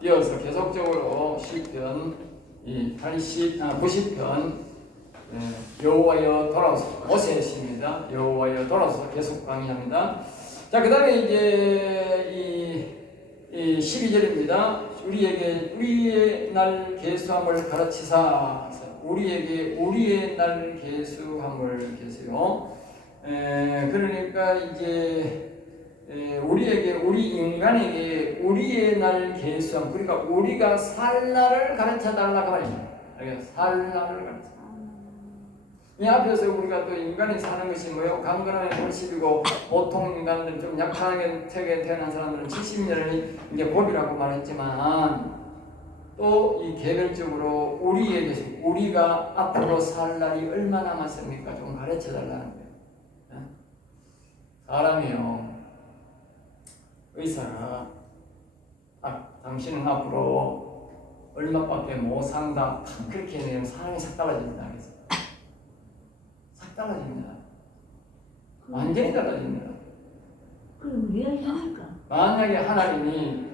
이어서 계속적으로 시편 90편 여호와여 돌아오소서 모세의 시입니다. 여호와여 돌아오소서 계속 강의합니다. 자, 그 다음에 이제 이 12절입니다. 우리에게 우리의 날 계수함을 가르치사. 우리에게 우리의 날 계수함을 계세요. 그러니까 이제 우리에게 우리 인간에게 우리의 날 계수함, 그러니까 우리가 살 날을 가르쳐 달라고 말입니다. 살 날을 가르쳐. 이 앞에서 우리가 또 인간이 사는 것이 뭐요? 강건하면 80이고 보통 인간들 좀 약하게 태어난 사람들은 70년이 이제 고비라고 말했지만 또 이 개별적으로 우리에게 우리가 앞으로 살 날이 얼마 남았습니까? 좀 가르쳐 달라는 거예요. 사람이요, 의사가 당신은 앞으로 얼마밖에 못 산다 그렇게 되면 사람이 싹 달라집니다. 그래서 싹 달라집니다. 완전히 달라집니다. 그럼 왜 하십니까? 만약에 하나님이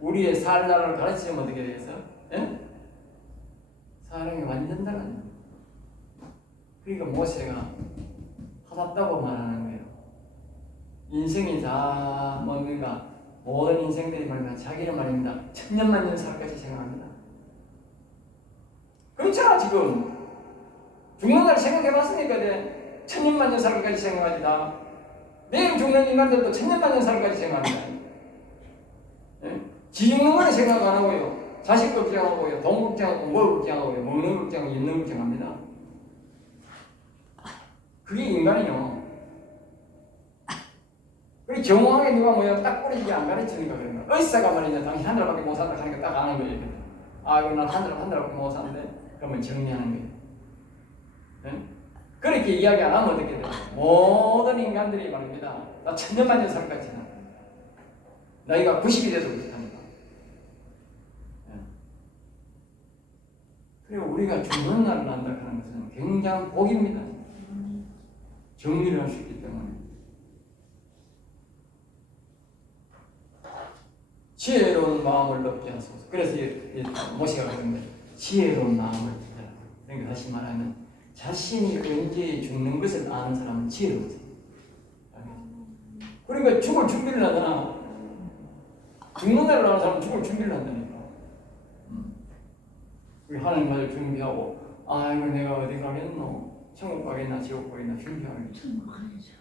우리의 살 날을 가르치면 어떻게 되겠어? 예? 사람이 완전 달라집니다. 그러니까 모세가 하답다고 말하는 거예요. 인생이 다 뭡니까? 모든 인생들이 말입니다. 자기는 말입니다. 천년만년 살까지 생각합니다. 그렇잖아. 지금 죽는 날 생각해봤습니까? 네. 천년만년 살까지 생각합니다. 내일 죽는 인간들도 천년만년 살까지 생각합니다. 네? 지 죽는 거는 생각 안 하고요. 자식 걱정하고요. 돈 걱정하고 뭘 걱정하고요. 먹는 걱정하고 있는 걱정합니다. 그게 인간이요. 우리 정확하게 누가 뭐야 딱 뿌리지 안 가르치니까 그런 거야. 의사가 말이냐 당신 한 달밖에 못 산다 하니까 딱 아는 거예요. 이거 난 한 달밖에 못 사는데 그러면 정리하는 거예요. 네? 그렇게 이야기 안 하면 어떻게 돼요? 모든 인간들이 말입니다. 나 천년만년 살까지 나. 나이가 90이 돼도 그렇다니까. 네. 그리고 우리가 죽는 날을 안다 하는 것은 굉장한 복입니다. 정리를 할 수 있기 때문에. 지혜로운 마음을 얻게 하소서. 그래서 모세가 그런데 지혜로운 마음을 얻게. 그러니까 다시 말하면 자신이 언제 죽는 것을 아는 사람은 지혜로워요. 그러니까 죽을 준비를 하잖아. 죽는 날을 아는 사람은 죽을 준비를 한다니까. 우리 하나님 맞을 준비하고 이거 내가 어디 가겠노? 천국 가겠나 지옥 가겠나 준비하겠지. 천국 가야죠.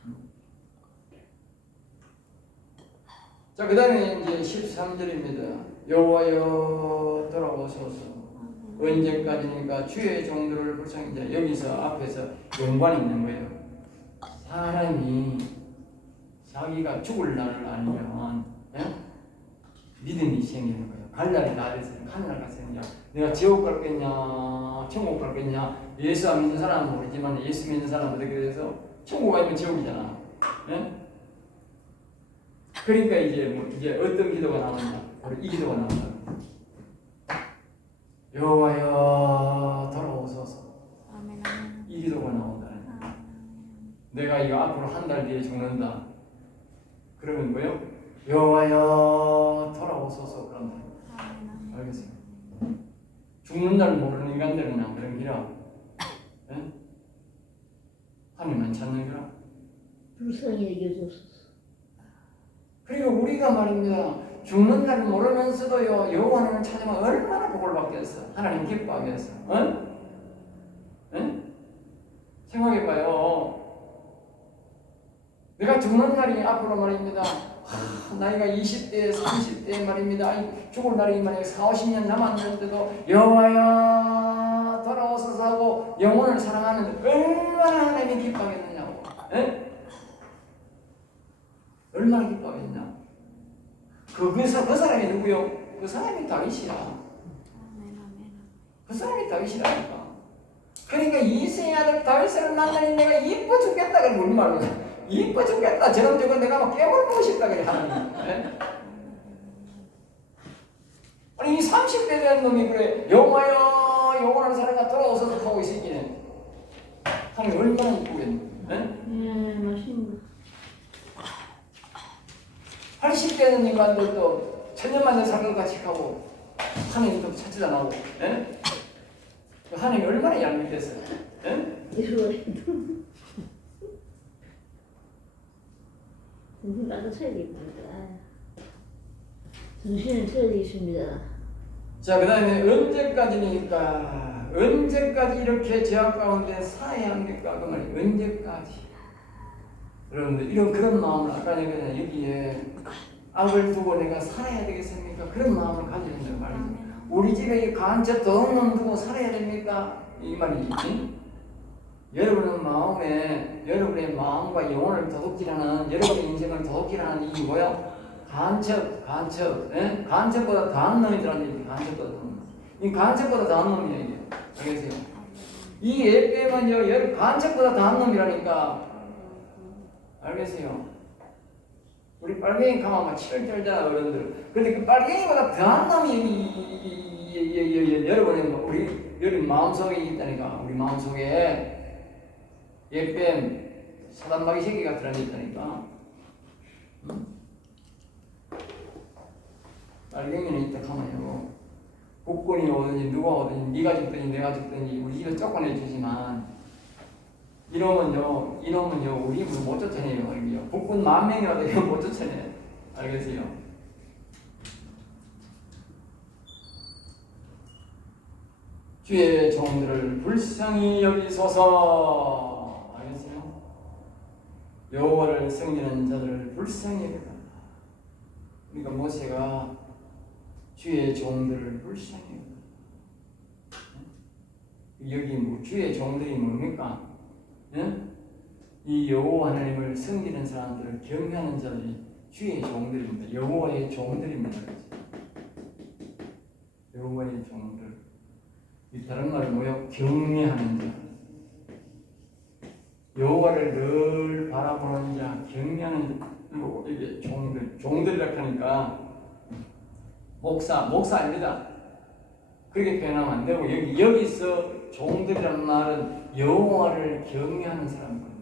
자, 그 다음에 이제 13절입니다. 여호와여 돌아오소서. 언제까지니까 주의 종들을 불쌍히. 이제 여기서 앞에서 연관이 있는 거예요. 사람이 자기가 죽을 날을 알면 믿음이 생기는 거예요. 갈 날이 다 됐어요. 하늘 갔으냐, 내가 지옥 갈겠냐, 천국 갈겠냐. 예수 안 믿는 사람은 모르지만 예수 믿는 사람은 어떻게 돼서 천국 가면 지옥이잖아. 그러니까 이제 어떤 기도가 나오냐? 바로 이 기도가 나온다. 여호와여 돌아오소서. 이 기도가 나온다. 내가 이거 앞으로 한 달 뒤에 죽는다. 그러면 뭐요? 여호와여 돌아오소서 그런다. 알겠어요? 죽는 날 모르는 인간들은 안 그런 기라. 하나님만 찾는 기라. 불쌍히 여겨주소서. 그리고 우리가 말입니다. 죽는 날 모르면서도요, 여호와를 찾으면 얼마나 복을 받겠어. 하나님 기뻐하겠어. 생각해봐요. 내가 죽는 날이 앞으로 말입니다. 나이가 20대, 30대 말입니다. 죽을 날이 만약에 4, 50년 남았는데도 여호와야 돌아오소서 하고 영혼을 사랑하는 얼마나 하나님이 기뻐하겠느냐고. 얼마나 기뻐하겠냐. 그 사람이 누구요? 그 사람이 다윗이야. 그 사람이 다윗이라니까. 그러니까 이세의 아들 다윗을 만나니 내가 이뻐 죽겠다. 그래 우리 말로 이뻐 죽겠다. 저런 내가 막 깨물고 싶다. 그래 하나님. 아니 이 30대 된 놈이 그래 여호와여 영원한 사랑과 돌아오소서 하고 있으니 하나님 얼마나 이쁘겠니? 맛있는 80대는 인간들도 천년만년 살것 같이 하고 하나님도 찾지도 않고, 예? 하나님이 얼마나 얄밉겠어요, 예? 정신 나도 쳐야 되겠다. 정신을 쳐야 되겠습니다. 자, 그 다음에 언제까지 이렇게 죄악 가운데 살아야 합니까? 그 말이 언제까지? 여러분들, 그런 마음을 아까 얘기했잖아요. 여기에 악을 두고 내가 살아야 되겠습니까? 그런 마음을 가져야 된다고 말이죠. 우리 집에 이 간첩 도둑놈 두고 살아야 됩니까? 이 말이지. 여러분의 마음과 영혼을 도둑질하는, 여러분의 인생을 도둑질하는 이 뭐야? 간첩, 예? 간첩보다 더한 놈이더라는 얘기. 간첩보다 더한 놈. 이 간첩보다 더한 놈이야 이게. 알겠어요? 이 예배면요, 여러분 간첩보다 더한 놈이라니까. 알겠어요? 우리 빨갱이 가면 막 치를 떨잖아 어른들. 근데 그 빨갱이보다 더한 놈이 여러분의 우리 마음속에 있다니까. 우리 마음속에 예뱀 사단마귀 새끼가 들어있다니까. 빨갱이는 있다 하면요, 국군이 오든지 누가 오든지 네가 죽든지 내가 죽든지 우리 집을 쫓아내 주지만 이놈은요 우리 입을 못 쫓아내요. 이게요. 국군 10,000명이라도 이거 못 쫓아내. 알겠어요? 주의 종들을 불쌍히 여기소서. 알겠어요? 여호와를 섬기는 자들을 불쌍히 여기소서. 그러니까 모세가 주의 종들을 불쌍히 여기 주의 종들이 뭡니까? 응? 이 여호와 하나님을 섬기는 사람들을 경외하는 자들이 주의 종들입니다. 여호와의 종들입니다. 여호와의 종들. 이 다른 말은 뭐요? 경외하는 자. 여호와를 늘 바라보는 자, 경외하는 자. 그리고 이게 종들이라고 하니까 목사 아닙니다. 그렇게 표현하면 안 되고 여기서 종들이라는 말은 여호와를 경외하는 사람입니다.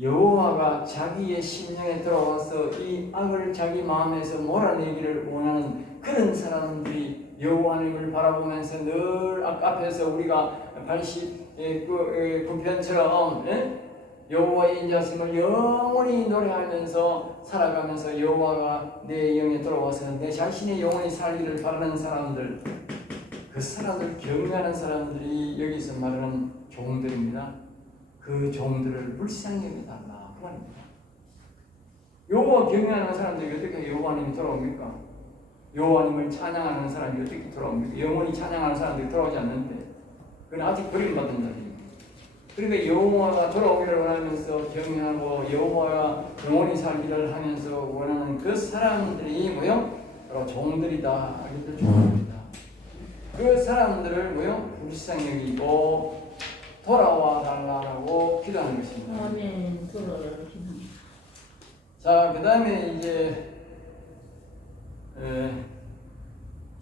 여호와가 자기의 심령에 들어와서 이 악을 자기 마음에서 몰아내기를 원하는 그런 사람들이 여호와님을 바라보면서 늘 앞에서 우리가 89편처럼 여호와의 인자심을 영원히 노래하면서 살아가면서 여호와가 내 영에 들어와서 내 자신의 영혼이 살기를 바라는 사람들, 그 사람들 경외하는 사람들이 여기서 말하는 종들입니다. 그 종들을 불쌍히 여겨달라 그 말입니다. 여호와 경외하는 사람들이 어떻게 여호와님이 돌아옵니까? 여호와님을 찬양하는 사람이 어떻게 돌아옵니까? 영원히 찬양하는 사람들이 돌아오지 않는데 그건 아직 버림받은 자들입니다. 그러니까 여호와가 돌아오기를 원하면서 경외하고 여호와가 영원히 살기를 하면서 원하는 그 사람들이 뭐요? 바로 종들이다. 알겠죠? 종들이다. 그 사람들을 뭐요? 불쌍히 여기고 돌아와 달라고 기도하는 것입니다. 아멘. 돌아와 기도. 자, 그 다음에 이제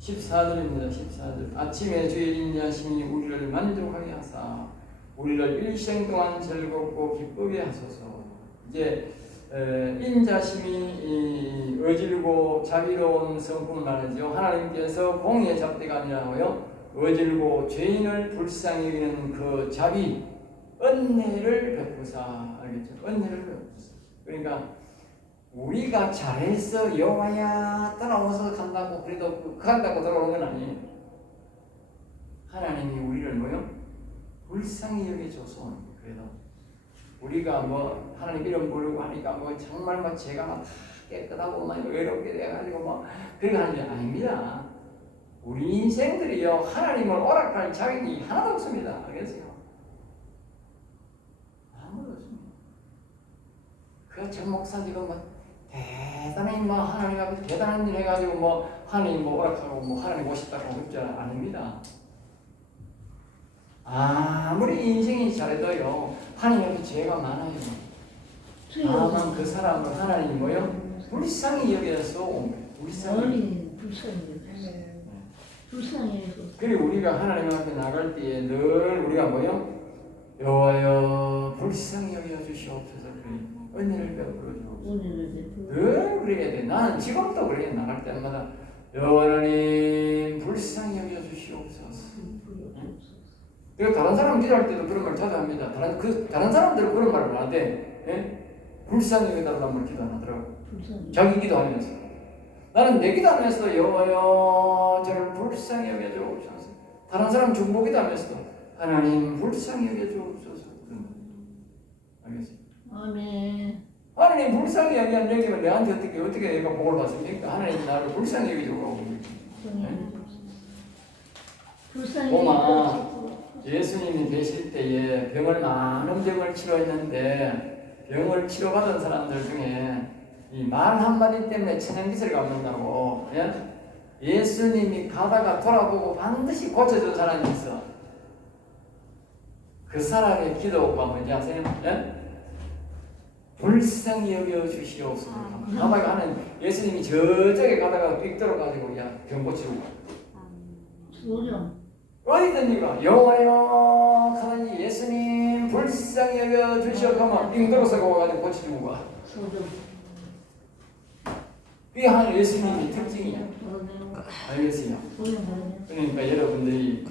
14절입니다. 14절. 아침에 주의 인자심이 우리를 만족하게 하사 우리를 일생 동안 즐겁고 기쁘게 하소서. 이제 인자심이 어질고 자비로운 성품을 말하죠. 하나님께서 공의의 잣대가 아니라고요. 어질고 죄인을 불쌍히 여기는 그 자비, 은혜를 베푸사. 알겠죠? 은혜를 베푸사. 그러니까 우리가 잘해서 여호와야 따라와서 간다고 그래도 간다고 돌아오는 건 아니에요. 하나님이 우리를 뭐요? 불쌍히 여겨줘서 그래도 우리가 뭐 하나님 이름 부르고 하니까 뭐 정말 뭐 제가 막 깨끗하고 막 외롭게 돼가지고 뭐 그렇게 하는 게 아닙니다. 우리 인생들이요 하나님을 오락할 자격이 하나도 없습니다. 알겠어요? 아무도 없습니다. 그 목사 지금 뭐 대단히 뭐 하나님 앞에 대단한 일 해가지고 뭐 하나님 뭐 오락하고 뭐 하나님 오셨다고 그럴 아닙니다. 아무리 인생이 잘해도요 하나님 앞에 죄가 많아요. 다만 그 사람을 하나님이 뭐요? 불쌍히 여겨서 온 거예요. 불쌍히 여겨서. 불쌍히 여겨서. 그리고 우리가 하나님 앞에 나갈 때에 늘 우리가 뭐요? 여호와여 불쌍히 여겨 주시옵소서. 은혜를 베풀어 주옵소서. 늘 그래야 돼. 나는 지금도 그래. 나갈 때마다 여호와 하나님 그러니까 다른 사람 기도할 때도 그런 말 자주 합니다. 다른 사람들은 그런 말을 안 하는데, 예? 불쌍히 여겨달라는 말 기도 안 하더라고. 불쌍히. 자기 기도하면서. 나는 내 기도하면서도 여호와여 저를 불쌍히 여겨주옵소서. 다른 사람 중보 기도하면서도 하나님 불쌍히 여겨주옵소서. 알겠어요? 아멘. 하나님 불쌍히 여기면 내한테 어떻게 내가 복을 받습니까? 하나님 나를 불쌍히 여겨주고. 불쌍히. 고마. 예수님이 계실 때에 많은 병을 치료했는데 병을 치료받은 사람들 중에 이 말 한마디 때문에 천연기설이 갚는다고, 예? 예수님이 가다가 돌아보고 반드시 고쳐준 사람이 있어. 그 사람의 기도가 뭔지 아세요? 예? 불쌍히 여겨주시옵소서. 가다가 하는 예수님이 저쪽에 가다가 삑 들어가지고 병 고치고 소령. 어디든지가 여호와여 하나님 예수님 불쌍히 여겨주시옵소서 하면 빙 들어서 가가지고 고치고 가. 소령. 그게 하나님 예수님의 특징이야. 알겠어요? 소령. 그러니까 여러분들이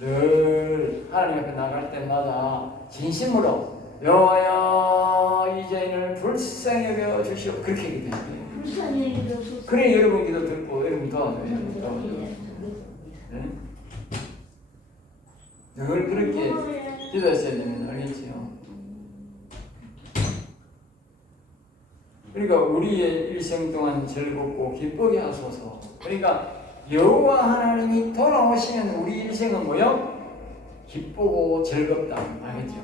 늘 하나님 앞에 나갈 때마다 진심으로 여호와여 이 죄인을 불쌍히 여겨주시옵소서 그렇게 기도해요. 불쌍히 여겨주소서. 그래 여러분 기도 듣고 여러분 도와줘요. 늘 그렇게 기도했어야 됩니다. 알겠지요? 그러니까 우리의 일생 동안 즐겁고 기쁘게 하소서. 그러니까 여호와 하나님이 돌아오시면 우리 일생은 뭐요? 기쁘고 즐겁다. 알겠죠?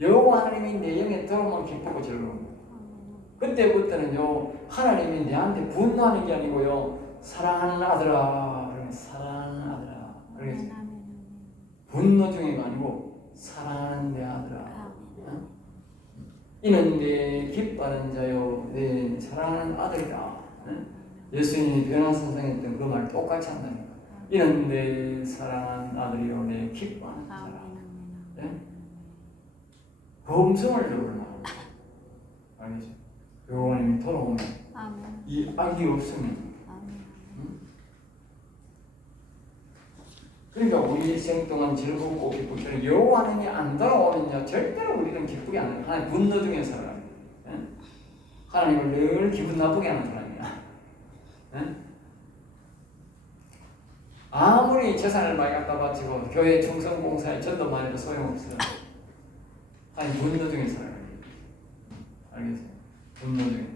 여호와 하나님이 내 영에 들어오면 기쁘고 즐거워. 그때부터는요 하나님이 내한테 분노하는 게 아니고요 사랑하는 아들아, 사랑하는 아들아. 알겠죠? 분노 중에가 아니고 사랑하는 내 아들아. 이는 내 기뻐하는 자요 내 사랑하는 아들이다. 예수님이 변화선상했던 그 말 똑같이 한다니까. 이는 내 사랑하는 아들이요 내 기뻐하는 자라. 그 음성을 들으나 알겠죠? 여호와님이 돌아오면 이 악이 없으면 그러니까 우리 일생 동안 즐겁고 기쁘고 여호와 하나님이 안 돌아오면요 절대로 우리는 기쁘게 안 해요. 하나님 분노 중에 살아요. 하나님을 늘 기분 나쁘게 하는 사람이야. 아무리 재산을 많이 갖다 바치고 교회 충성 봉사에 전도만 해도 소용없어요. 하나님 분노 중에 살아요. 알겠어요? 분노 중에.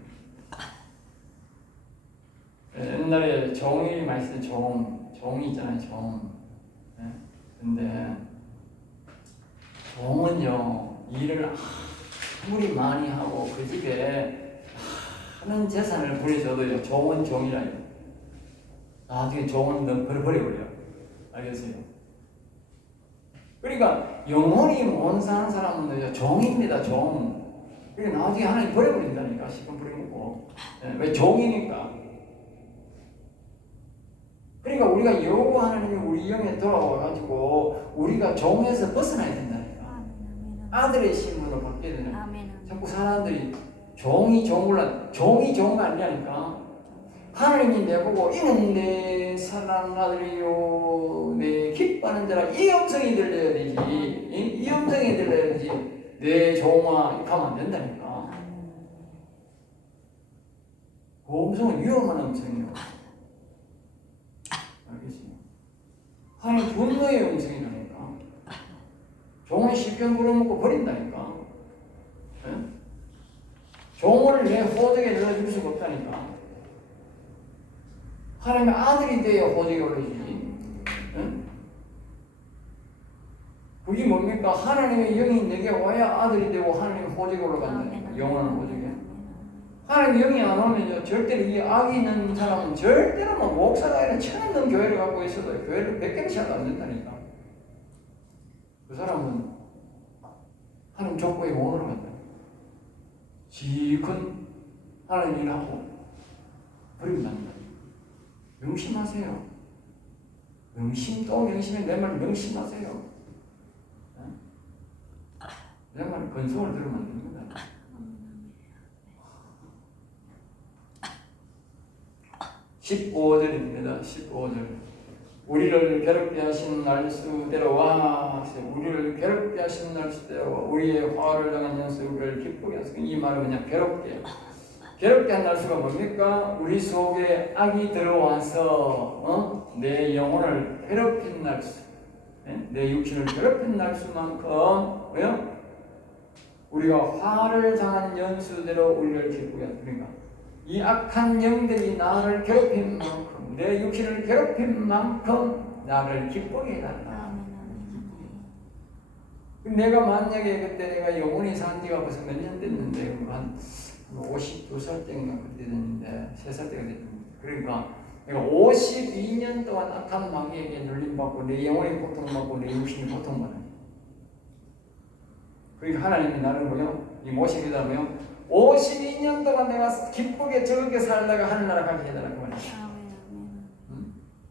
옛날에 종이 말씀 종이 있잖아요. 종. 근데 종은요 일을 아무리 많이 하고 그 집에 많은 재산을 부려줘도요 종은 종이라요. 나중에 종은 버려버려. 알겠어요? 그러니까 영혼이 못 사는 사람은요 종입니다. 종. 그러니까 나중에 하나님 버려버린다니까. 시간 버리고. 왜 종이니까. 그러니까 우리가 여호와 하나님이 우리 영에 돌아와가지고 우리가 종에서 벗어나야 된다니까. 아들의 신분으로 바뀌어야 되는. 자꾸 사람들이 종이 종가 아니라니까. 하나님이 내보고 이는 내 사랑하는 아들이요 내 기뻐하는 자라 이 음성이 들려야 되지. 이 음성이 들려야 되지. 내 종아 이렇게 하면 안 된다니까. 그 음성은 위험한 음성이에요. 알겠습니다. 하나님 분노의 음성이라니까. 종은 시편 부려먹고 버린다니까. 네? 종을 내 호적에 넣어줄 수가 없다니까. 하나님의 아들이 되어 호적에 올려주지. 네? 그게 뭡니까? 하나님의 영이 내게 와야 아들이 되고 하나님의 호적에 올라간다니까. 영원한 호적에. 하나님 영이 안 오면요 절대로 이 악이 있는 사람은 절대로 뭐 목사가 아니라 천없는 교회를 갖고 있어도 교회를 100개를 시작도 안 된다니까. 그 사람은 하나님 족보의 원으로 간다. 지큰 하나님 일하고 버린답니다. 명심하세요. 명심해. 내 말 명심하세요. 내 말 건성을 들으면 안 됩니다. 15절입니다. 15절. 우리를 괴롭게 하신 날수대로 와, 우리를 괴롭게 하신 날수대로 우리의 화를 당한 연수 우리를 기쁘게 하소서. 이 말은 그냥 괴롭게 한 날수가 뭡니까? 우리 속에 악이 들어와서 내 영혼을 괴롭힌 날수, 내 육신을 괴롭힌 날수만큼 우리가 화를 당한 연수대로 우리를 기쁘게 하소서. 그러니까 이 악한 영들이 나를 괴롭힌 만큼, 내 육신을 괴롭힌 만큼 나를 기쁘게 해달라. 내가 만약에 그때 내가 영혼이 산 지가 벌써 몇 년 됐는데 한 52살 때인가 그때 됐는데 3살 때가 됐는데, 그러니까 내가 52년 동안 악한 마귀에게 눌림받고 내 영혼이 고통받고 내 육신이 고통받는. 그러니까 하나님이 나를 이 모시기다 52년 동안 내가 기쁘게 즐겁게 살다가 하늘나라 가게 해달라 그 말이야.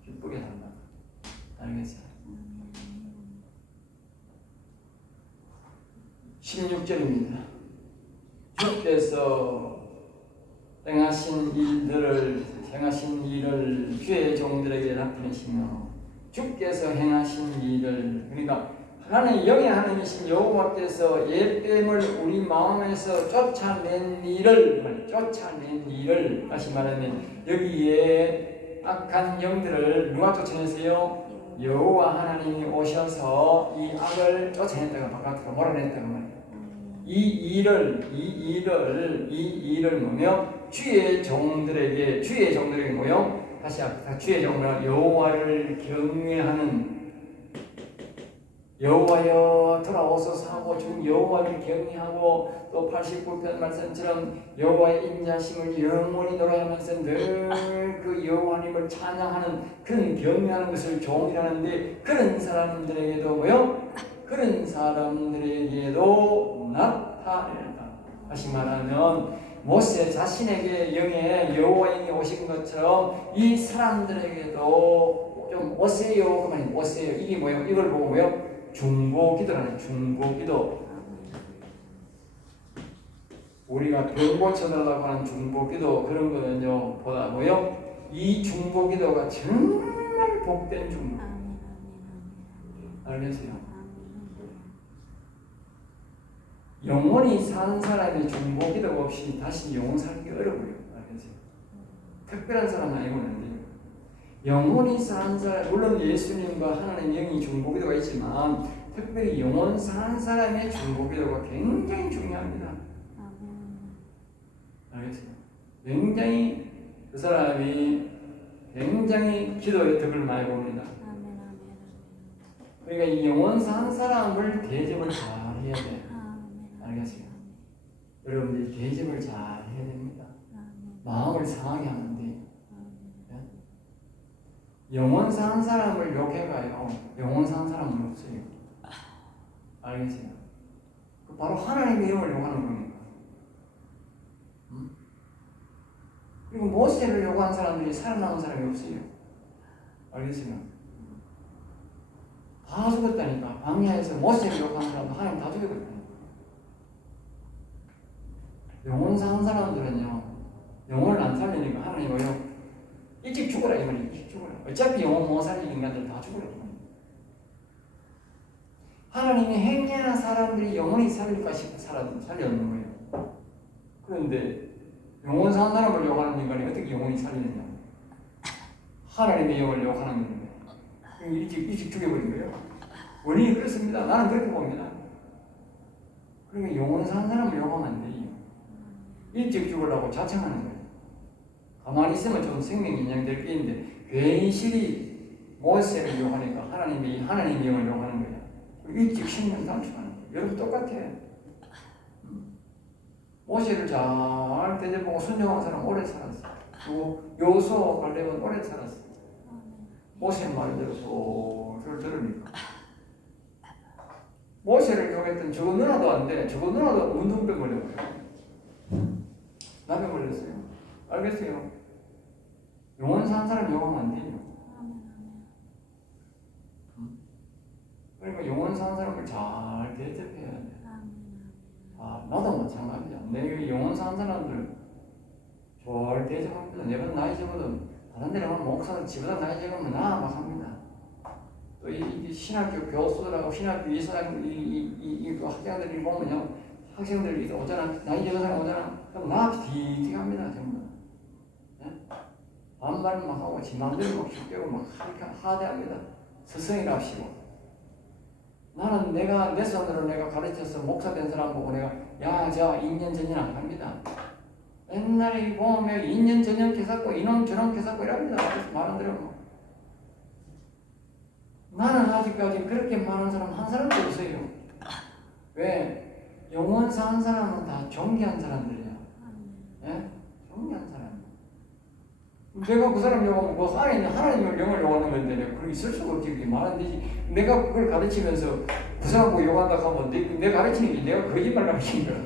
기쁘게 산다. 알겠어요? 16절입니다. 주께서 행하신 일을 주의 종들에게 나타내시며, 주께서 행하신 일을, 그러니까 하나님 영의 하나님이신 여호와께서 옛뱀을 우리 마음에서 쫓아낸 일을 다시 말하면 여기에 악한 영들을 누가 쫓아냈어요? 여호와 하나님이 오셔서 이 악을 쫓아냈다가 바깥으로 몰아냈다고 말이에요. 이 일을 뭐며 주의 종들에게 뭐요? 다시 합시다. 주의 종들 여호와를 경외하는, 여호와여 돌아오소서 하고 주 여호와를 경외하고 또 89편 말씀처럼 여호와의 인자심을 영원히 노래하면서 늘 그 여호와님을 찬양하는 그런 경외하는 것을 종이라는데, 그런 사람들에게도 뭐요? 그런 사람들에게도 나타낸다. 다시 말하면 모세 자신에게 영의 여호와 영이 오신 것처럼 이 사람들에게도 좀 오세요. 그만 오세요. 이게 뭐예요? 이걸 보고 뭐예요? 중보기도라는 중보기도. 우리가 병 고쳐달라고 하는 중보기도 그런 거는요 보다 뭐요? 이 중보기도가 정말 복된 중보. 알겠어요? 영원히 산 사람의 중보기도 없이 다시 영원 살기 어려워요. 알겠어요? 특별한 사람은 아니고는 안 돼요. 영원히 산 사람, 물론 예수님과 하나님 영이 중보기도가 있지만 특별히 영원 산 사람의 중보기도가 굉장히 중요합니다. 알겠어요? 굉장히 그 사람이 굉장히 기도의 덕을 많이 봅니다. 그러니까 이 영원 산 사람을 대접을 잘 해야 돼요. 알겠어요? 여러분들이 대접을 잘 해야 됩니다. 마음을 상하게 하면 돼요. 영원 산 사람을 욕해가요. 영원 산 사람은 없어요. 알겠어요? 바로 하나님의 영을 욕하는 겁니다. 그리고 모세를 욕한 사람들이 살아남은 사람이 없어요. 알겠어요? 다 죽었다니까. 광야에서 모세를 욕한 사람도 하나님 다 죽였거든요. 영혼 산 사람들은요, 영혼을 안 살리니까 하나님 뭐요? 일찍 죽어라 이 말이에요. 일찍 죽어라. 어차피 영혼 못 살릴 인간들 다 죽어라. 하나님이 행여나 사람들이 영혼이 살릴까 싶어 살려놓는 거예요. 그런데 영혼 산 사람을 욕하는 인간이 어떻게 영혼이 살리느냐? 하나님의 영을 욕하는 건데 일찍 죽여버린 거예요. 원인이 그렇습니다. 나는 그렇게 봅니다. 그러니까 영혼 산 사람을 욕하면 안 돼요. 일찍 죽으려고 자청하는 거예요. 가만히 있으면 좀 생명이 인양될 게 있는데 괜시리 모세를 욕하니까 하나님의 영을 욕하는 거예요. 일찍 생명 단축하는 거예요. 여러분 똑같아요. 모세를 잘 대접하고 순종한 사람 오래 살았어. 또 요수와 갈렙은 오래 살았어. 모세 말대로 소리를 들으니까. 모세를 욕했던 저거 누나도 안 돼. 저거 누나도 운동병 걸렸어요. 나병 걸렸어요. 알겠어요? 영원 산 사람 욕하면 안 돼요. 그러니까 영원 산 사람을 잘 대접해야 돼. 나도 마찬가지야. 내 영혼 사는 사람들 잘 대접합니다. 내가 나이 적어도 다른 데로 가면 목사는 집보다 나이 적으면 나 막 합니다. 또 이 신학교 교수들하고 신학교 이사장 이 학생들이 보면요, 학생들이 오잖아, 나이 적은 사람 오잖아, 그럼 나 뒤tig합니다 전부. 예? 반말 막 하고 지 맘대로 막 죽대고 막 하대합니다. 스승이랍시고. 나는 내가 내 손으로 내가 가르쳐서 목사 된 사람 보고 내가 저 2년 전년 안 합니다. 옛날에 보면 2년 전년 개사고 이놈 저놈 개사고 이랍니다. 그래서 말안 들으면 나는 아직까지 그렇게 많은 사람 한 사람도 없어요. 왜? 영원 사는 사람은 다 존귀한 사람들이야. 예? 존귀한 사람. 내가 그 사람 욕하면 그 안에 있는 하나님을 영을 욕하는 건데 내가 그렇게 있을 수가 없지. 그게 말 안 되지. 내가 그걸 가르치면서 그 사람 보고 욕한다 하면 내가 가르치는 게 내가 거짓말 가르치는 거야.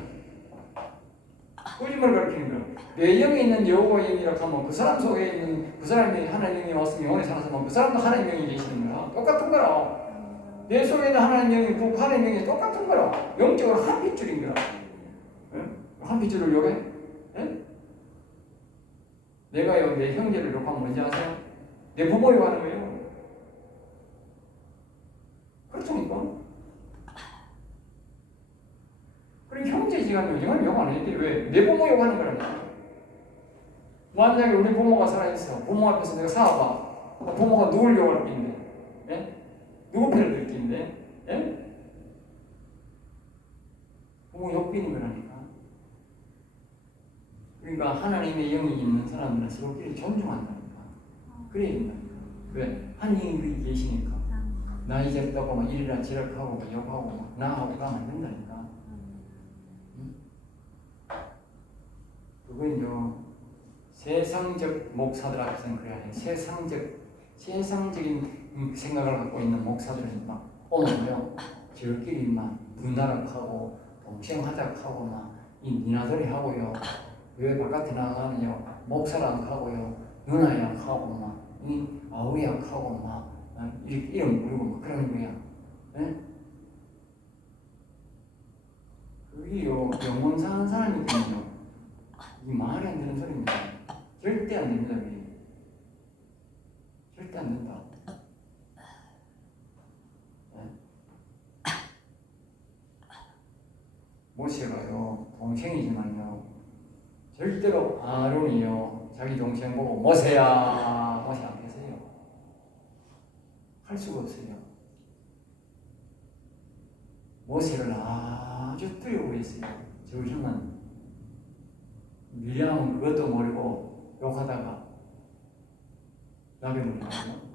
거짓말 가르치는 거야. 내 영에 있는 여호와 영이라 하면 그 사람 속에 있는 그 사람이 하나님 영이 왔으면 영원히 살아서 그 사람도 하나님 영이 계시는 거야. 똑같은 거라. 내 속에 있는 하나님 영이 그 하나님 영이 똑같은 거라. 영적으로 한 핏줄인 거라. 예? 한 핏줄을 욕해? 예? 내가요 내 형제를 욕하면 뭔지 아세요? 내 부모 욕하는 거예요. 그렇다니까. 그럼 형제지간에 영원히 욕 안 했는데 왜? 내 부모 욕하는 거라니까. 만약에 우리 부모가 살아있어. 부모 앞에서 내가 싸워봐. 부모가 누굴 욕할 낀데? 예? 누구 편을 들 낀데? 예? 부모 욕비는 거라니까. 그러니까 하나님의 영이 있는 사람들은 서로끼리 존중한다니까. 그래야 된다니까. 왜? 하나님이 계시니까. 나 이제 떠고 막 이리라 지랄하고 막 욕하고 막 나하고 가면 안 된다니까. 응? 그건요 세상적 목사들 앞에서는 그래야 해. 세상적인 생각을 갖고 있는 목사들은 막 오면요 저끼리 막 누나락하고 동생하작하고 막 이 니나들이 하고요. 왜 바깥에 나가면요 목사랑 하고요 누나양 하고 막 이 아우양 하고 막 이렇게 이름 부르고 막 그러는 거야. 예? 그게요 영원 사는 사람이거든요. 이 말이 안 되는 소리입니다. 절대 안 됩니다. 그게. 절대 안 된다. 네? 모세가요 동생이지만요 절대로 아론이요 자기 동생 보고 모세야 모세 안 계세요. 할 수가 없어요. 모세를 아주 두려워했어요. 저 형은 미리암은 그것도 모르고 욕하다가 낙엽을 먹어요.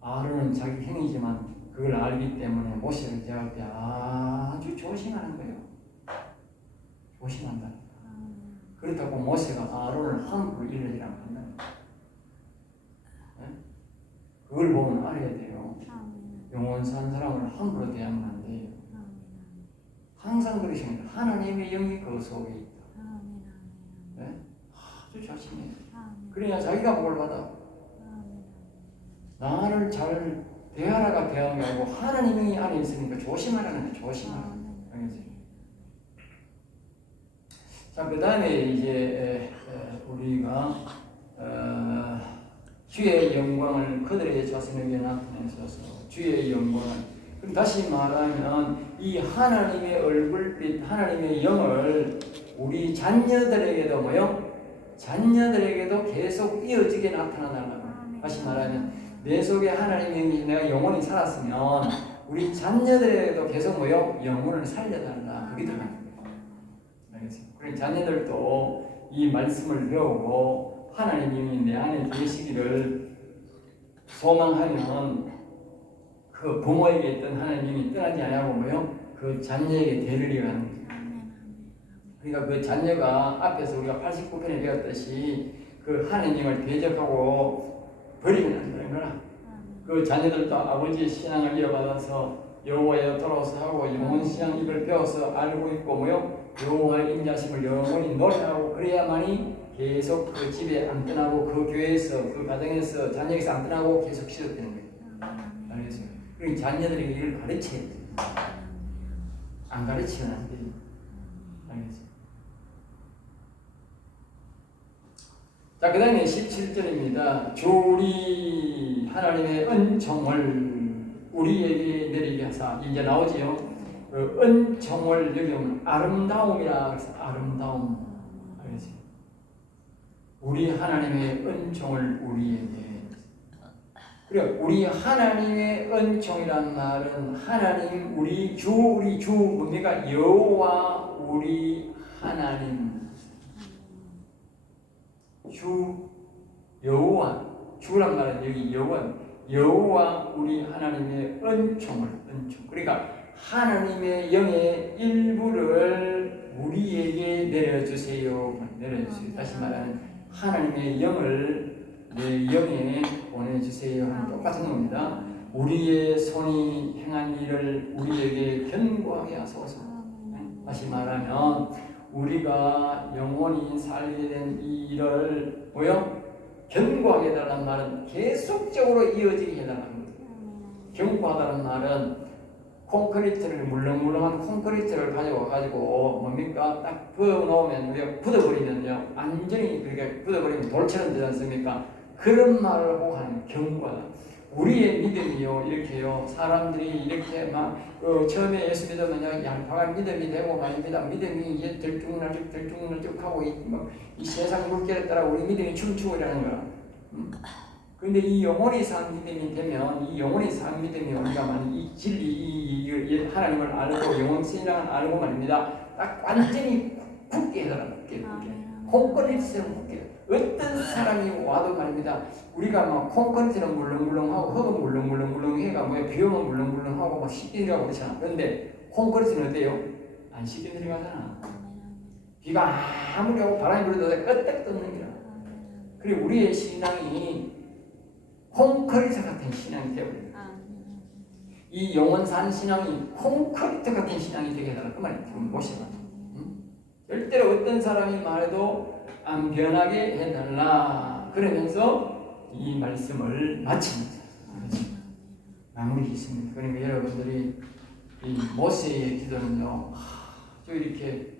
아론은 자기 형이지만 그걸 알기 때문에 모세를 대할 때 아주 조심하는 거예요. 조심한다. 그렇다고 모세가 아론을 함부로 일러지랑 한다. 네? 그걸 보면 알아야 돼요. 영원 산 사람을 함부로 대하면 안 돼요. 항상 그러십니다. 하나님의 영이 그 속에 있다. 네? 아주 조심해요. 그래야 자기가 복을 받아. 나를 잘 대하라가 대하는 게 아니고 하나님이 안에 있으니까 조심하라는 게 조심하라. 알겠지? 자, 그 다음에 이제 우리가 주의 영광을 그들의 자신을 위해 나타내셔서 주의 영광을 그럼 다시 말하면 이 하나님의 얼굴빛 하나님의 영을 우리 자녀들에게도 뭐요? 자녀들에게도 계속 이어지게 나타나달라고. 다시 말하면 내 속에 하나님의 영이 내가 영원히 살았으면 우리 자녀들에게도 계속 뭐요? 영혼을 살려달라. 그게 들어가는 거예요. 알겠어요? 그러니까 자녀들도 이 말씀을 배우고 하나님이 내 안에 계시기를 소망하면 그 부모에게 있던 하나님이 떠나지 않냐고 뭐요? 그 자녀에게 대를 이어가는 거죠. 그러니까 그 자녀가 앞에서 우리가 89편에 배웠듯이 그 하나님을 대적하고 버리면 안 되는 거라. 그 자녀들도 아버지의 신앙을 이어받아서 여호와여 돌아와서 하고 영혼 신앙 이걸 배워서 알고 있고 뭐요? 여호와의 인자심을 영원히 노래하고 그래야만이 계속 그 집에 안 떠나고 그 교회에서 그 가정에서 자녀에서 안 떠나고 계속 지속되는 거예요. 알겠어요? 그러니까 자녀들에게 이걸 가르쳐야 돼요. 안 가르치면 안 돼요. 알겠어요? 자, 자, 그 다음에 17절입니다. 주 우리 하나님의 은총을 우리에게 내리게 하사. 이제 나오지요. 그 은총을 여기 오면 아름다움이라 그래서 아름다움. 알겠지? 우리 하나님의 은총을 우리에게. 그래, 우리 하나님의 은총이란 말은 하나님 우리 주 뭡니까? 여호와 우리 하나님. 주 여호와 주란 말은 여기 여호와 우리 하나님의 은총. 그러니까 하나님의 영의 일부를 우리에게 내려주세요. 다시 말하면 하나님의 영을 내 영에 보내주세요 하는 똑같은 겁니다. 우리의 손이 행한 일을 우리에게 견고하게 하소서. 다시 말하면 우리가 영원히 살게 된 이 일을 견고하게 해달라는 말은 계속적으로 이어지게 해달라는 거예요. 견고하다는 말은 콘크리트를 물렁물렁한 콘크리트를 가져와가지고 뭡니까? 딱 부어놓으면 굳어버리면요 완전히 그렇게 굳어버리면 돌처럼 되지 않습니까? 그런 말을 하고 하는 견고하다. 우리의 믿음이요 이렇게요 사람들이 이렇게 막 처음에 예수 믿으면 얄팍한 믿음이 되고 말입니다. 믿음이 이제 들쭉날쭉 하고 이 세상 물결에 따라 우리 믿음이 춤추고 이러는 거야. 그런데 이 영혼이 산 믿음이 되면 이 영혼이 산 믿음이 우리가 만약 이 진리 이 하나님을 알고 영혼 신앙을 알고 말입니다. 딱 완전히 굳게 해달라. 굳게 콘크리트처럼 굳게. 어떤 사람이 와도 말입니다. 우리가 막 콘크리트는 물렁물렁하고 흙은 물렁물렁해가 비 오면 물렁물렁하고 막 씻기 들어가고 그렇잖아. 그런데 콘크리트는 어때요? 안 씻기 들어가잖아. 비가 아무리 오고 바람이 불어도 끄떡 떴는 거야. 그리고 우리의 신앙이 콘크리트 같은 신앙이 되어버려요. 이 영원산 신앙이 콘크리트 같은 신앙이 되게 해달라. 그 말이에요. 모시면. 절대로 어떤 사람이 말해도 안 변하게 해달라. 그러면서 이 말씀을 마칩니다. 마무리 짓습니다. 그러니까 여러분들이 이 모세의 기도는요, 아주 이렇게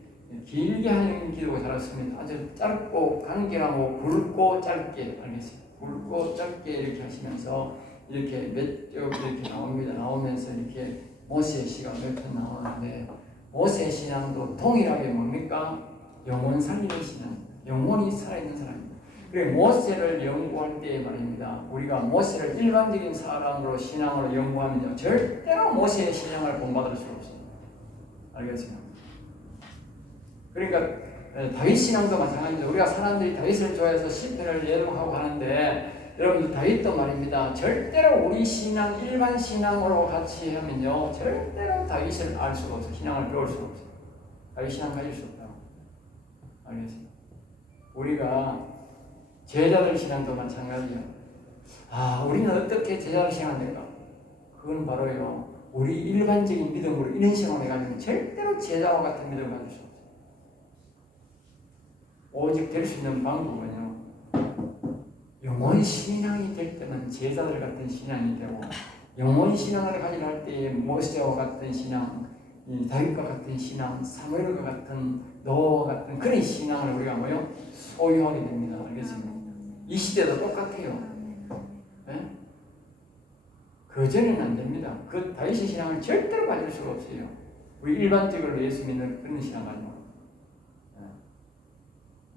길게 하는 기도가 잘했습니다. 아주 짧고 간결하고 굵고 짧게 알겠습니다. 굵고 짧게 이렇게 하시면서 이렇게 몇 쪽 이렇게 나옵니다. 나오면서 이렇게 모세의 시가 몇 편 나오는데 모세의 신앙도 동일하게 뭡니까? 영혼 살리는 신앙, 영혼이 살아있는 사람입니다. 그래 모세를 연구할 때 말입니다. 우리가 모세를 일반적인 사람으로 신앙으로 연구하면요, 절대로 모세의 신앙을 본받을 수가 없습니다. 알겠습니까? 그러니까 다윗 신앙도 마찬가지입니다. 우리가 사람들이 다윗을 좋아해서 시편을 예독하고 하는데 여러분들 다윗도 말입니다. 절대로 우리 신앙 일반 신앙으로 같이 하면요 절대로 다윗을 알 수가 없어요. 신앙을 배울 수가 없어요. 다윗 신앙 가질 수 없다고. 알겠습니다. 우리가 제자들 신앙도 마찬가지예요. 우리는 어떻게 제자들 신앙할까? 그건 바로요 우리 일반적인 믿음으로 이런 신앙을 해가지고 절대로 제자와 같은 믿음을 가질 수 없어요. 오직 될 수 있는 방법은요 영혼 신앙이 될 때는 제자들 같은 신앙이 되고 영혼 신앙을 가지려 할 때에 모세와 같은 신앙, 다윗과 같은 신앙, 사무엘과 같은 노아와 같은 그런 신앙을 우리가 소유하게 됩니다. 알겠습니까? 이 시대도 똑같아요. 네? 그전에는 안 됩니다. 그 다윗의 신앙을 절대로 가질 수가 없어요. 우리 일반적으로 예수 믿는 그런 신앙 가지고.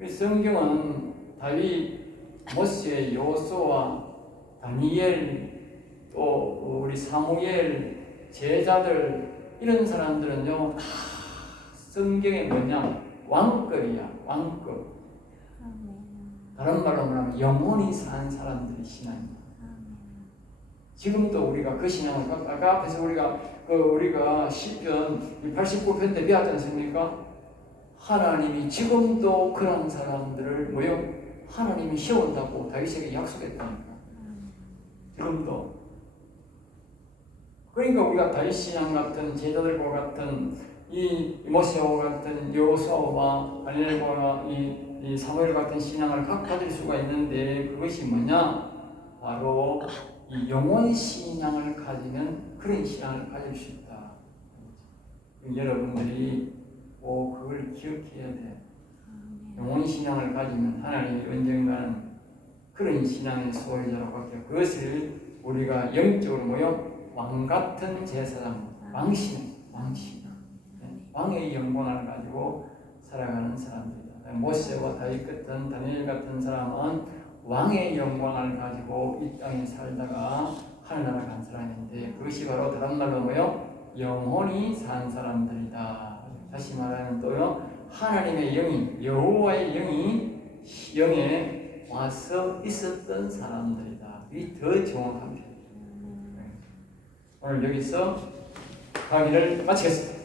성경은 다윗, 모세, 여호수아, 다니엘, 또 우리 사무엘, 제자들 이런 사람들은요 다 성경의 왕급이야. 왕급. 다른 말로 말하면 영혼이 산 사람들의 신앙입니다. 지금도 우리가 그 신앙을 아까 앞에서 우리가 시편 89편 때 배웠지 않습니까? 하나님이 지금도 그런 사람들을 하나님이 세운다고 다윗에게 약속했다니까. 지금도. 그러니까 우리가 다윗 신앙 같은 제자들과 같은 이 모세와 같은 여호수아와 다니엘과 이 사무엘 같은 신앙을 가질 수가 있는데 그것이 뭐냐? 바로 이 영혼 신앙을 가지면 그런 신앙을 가질 수 있다. 여러분들이 그걸 기억해야 돼. 영혼 신앙을 가지면 하나님이 언젠가는 그런 신앙의 소유자로 바뀌어 그것을 우리가 영적으로 뭐요? 왕 같은 제사장, 왕신, 왕의 영광을 가지고 살아가는 사람들이다. 모세와 다윗 같은 다니엘 같은 사람은 왕의 영광을 가지고 이 땅에 살다가 하늘나라 간 사람인데 그것이 바로 다른 말로 뭐요? 영혼이 산 사람들이다. 다시 말하면 또요, 하나님의 영이, 여호와의 영에 와서 있었던 사람들이다. 이 더 정확한 표현입니다. 오늘 여기서 강의를 마치겠습니다.